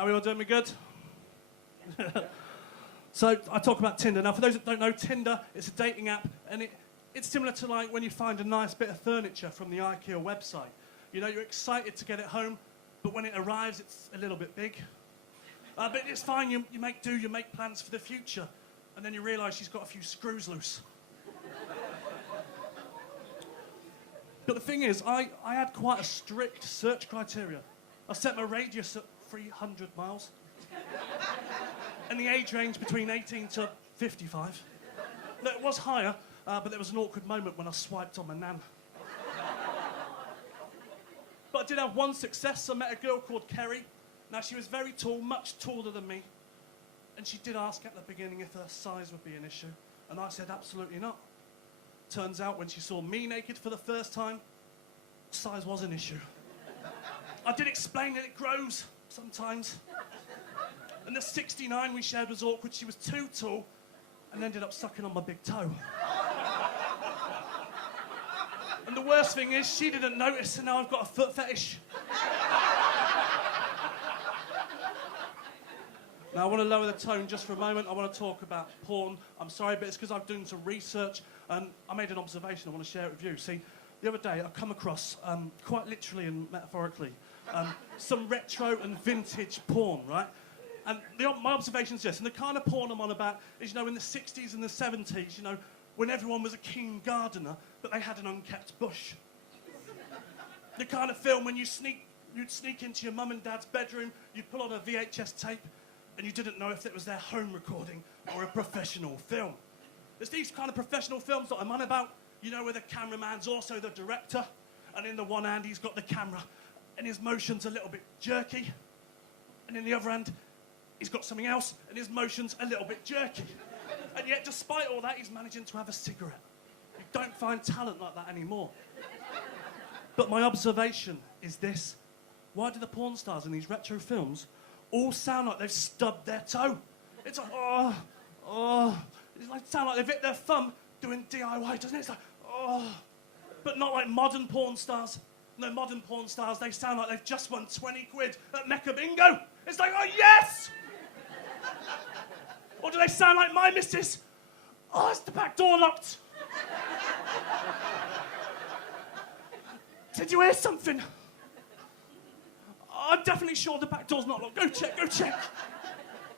How are we all doing? We good? So I talk about Tinder. Now, for those that don't know, Tinder is a dating app, and it's similar to like when you find a nice bit of furniture from the IKEA website. You know, you're excited to get it home, but when it arrives, it's a little bit big. But it's fine. You make do. You make plans for the future, and then you realise she's got a few screws loose. But the thing is, I had quite a strict search criteria. I set my radius at 300 miles. And the age range between 18 to 55. No, it was higher, but there was an awkward moment when I swiped on my nan. But I did have one success. I met a girl called Kerry. Now, she was very tall, much taller than me. And she did ask at the beginning if her size would be an issue. And I said, absolutely not. Turns out when she saw me naked for the first time, size was an issue. I did explain that it grows sometimes. And the 69 we shared was awkward. She was too tall and ended up sucking on my big toe. And the worst thing is, she didn't notice, and now I've got a foot fetish. Now, I want to lower the tone just for a moment. I want to talk about porn. I'm sorry, but it's because I'm doing some research, and I made an observation. I want to share it with you. See, the other day, I come across, quite literally and metaphorically, some retro and vintage porn, right? And my observation is this, and the kind of porn I'm on about is, you know, in the 60s and the 70s, you know, when everyone was a keen gardener, but they had an unkept bush. The kind of film when you'd sneak into your mum and dad's bedroom, you'd pull on a VHS tape, and you didn't know if it was their home recording or a professional film. It's these kind of professional films that I'm on about, you know, where the cameraman's also the director, and in the one hand he's got the camera, and his motion's a little bit jerky, and in the other hand, he's got something else, and his motion's a little bit jerky. And yet, despite all that, he's managing to have a cigarette. You don't find talent like that anymore. But my observation is this. Why do the porn stars in these retro films all sound like they've stubbed their toe? It's like, It's like, sound like they've hit their thumb doing DIY, doesn't it? It's like, But not like modern porn stars. No, modern porn stars, they sound like they've just won 20 quid at Mecca Bingo. It's like, oh, yes! Or do they sound like my missus? Oh, it's the back door locked. Did you hear something? I'm definitely sure the back door's not locked. Go check, go check.